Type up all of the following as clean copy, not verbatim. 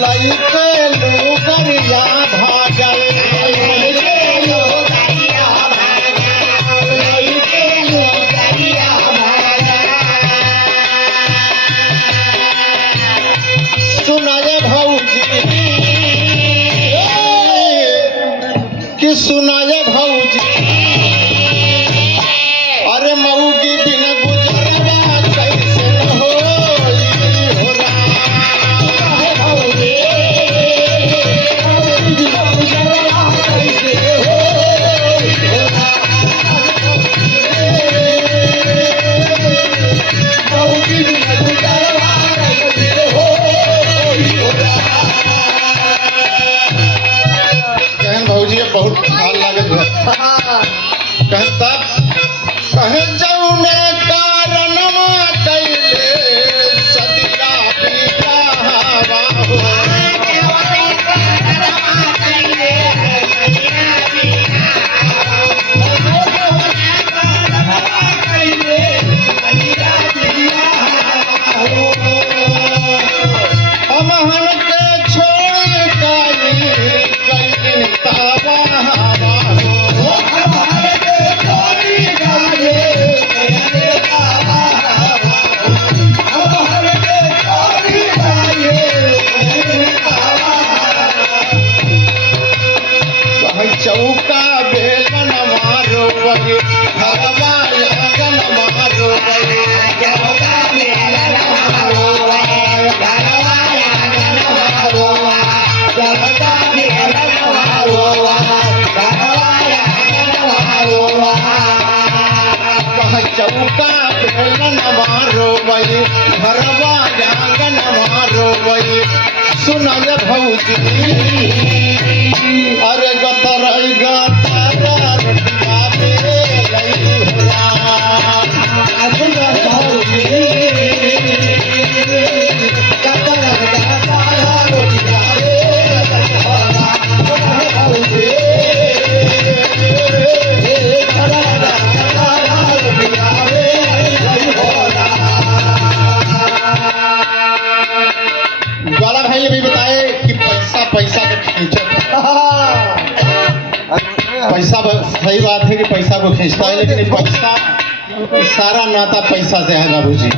लइके लुगरिया भागल सुनाए भौजी कि सुनाए भौजी अरे मऊ की बिन गुजरवा कैसे हो भौजी बहुत ख्याल लागत कहता कहे जौने कारणवा कैले सदिया बियाहवा हो हमहन के छोड़ कैलिन तावा हवा हो चौका बेलन मारो बगे घरवा आंगन मारो बगे चौका बेलन मारो घरवा आंगन मारो चौका बेलन मारो घरवा आंगन मारो चौका बेलन मारो बगे घरवा आंगन मारो बगे सुनल भौजी अरे गतर रोटिया ग्वाला भाई ने भी बताए कि पैसा पैसा के खींचत पैसा सही बात है कि पैसा को खींचता है लेकिन पैसा सारा नाता पैसा से है बाबूजी।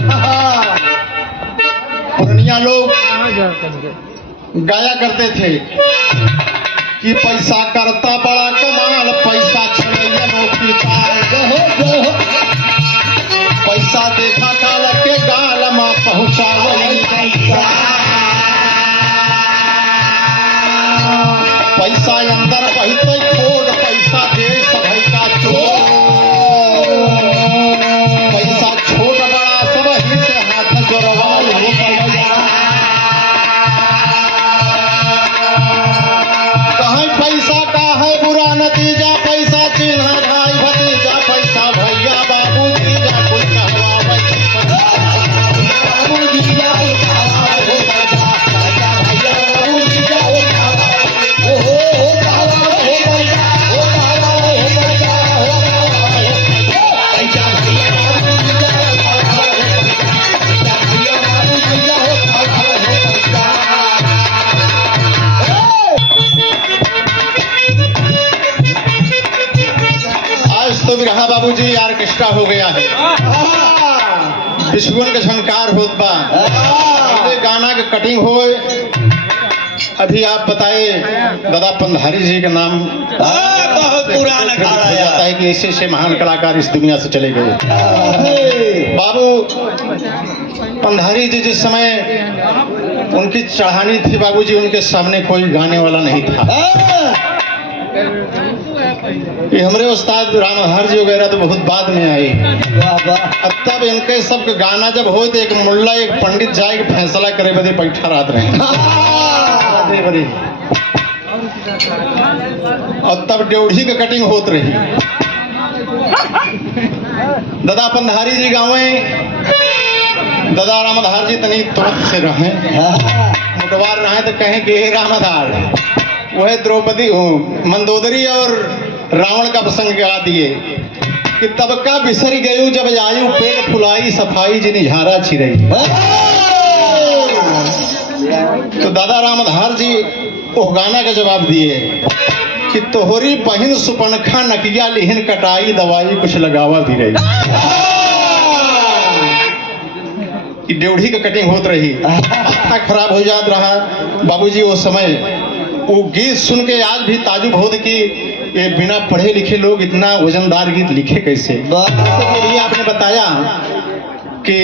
पुरानिया लोग गाया करते थे कि पैसा करता बड़ा कमाल पैसा छलैया नौकरी चाल पैसा देखा काल के गाल मां पहुंचा पैसा अंदर बहते खोड पैसा दे सभई का चोर पैसा छोट बड़ा सब ही से हाथ जोड़वाल हो कहीं पैसा का है बुरा नतीजा पैसा चिन्ह भाई भतीजा पैसा भैया बाबू जीजा कोई कहवा तो बिरहा बाबूजी ऑर्केस्ट्रा हो गया है विश्वन के झनकार होत बा गाना के कटिंग हो अभी आप बताए दादा पंधारी जी का नाम बहुत पुराना जाता है कि ऐसे महान कलाकार इस दुनिया से चले गए। बाबू पंधारी जी जिस समय उनकी चढ़ानी थी बाबूजी उनके सामने कोई गाने वाला नहीं था। ये हमारे उस्ताद रामधार जी वगैरह तो बहुत बाद में आई तब इनके सब गाना जब हो तो एक मुल्ला एक पंडित जाए फैसला करे बदे बैठा रात रहे और तब ड्योढ़ी का कटिंग होत रही। दादा पंधारी जी गाँवे दादा रामधार जी तनी तुरंत से रहे मुटवार रहे तो कहें कि हे रामधार वह द्रौपदी मंदोदरी और रावण का प्रसंग गा दिए कि तब का बिसर गयु जब आयु पेट फुलाई सफाई जिनी झारा छिरई तो दादा रामधार जी वो गाना का जवाब दिए कि तोहरी बहिन सुपनखा नकिया लिहन कटाई दवाई कुछ लगावा भी रही कि ड्योढ़ी का कटिंग होत रही, माथा खराब हो जात रहा। बाबूजी वो समय वो गीत सुन के आज भी ताजुब होत कि ये बिना पढ़े लिखे लोग इतना वजनदार गीत लिखे कैसे। ये आपने बताया कि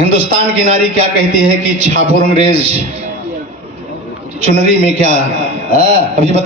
हिंदुस्तान की नारी क्या कहती है कि छापुर अंग्रेज चुनरी में क्या, अभी बता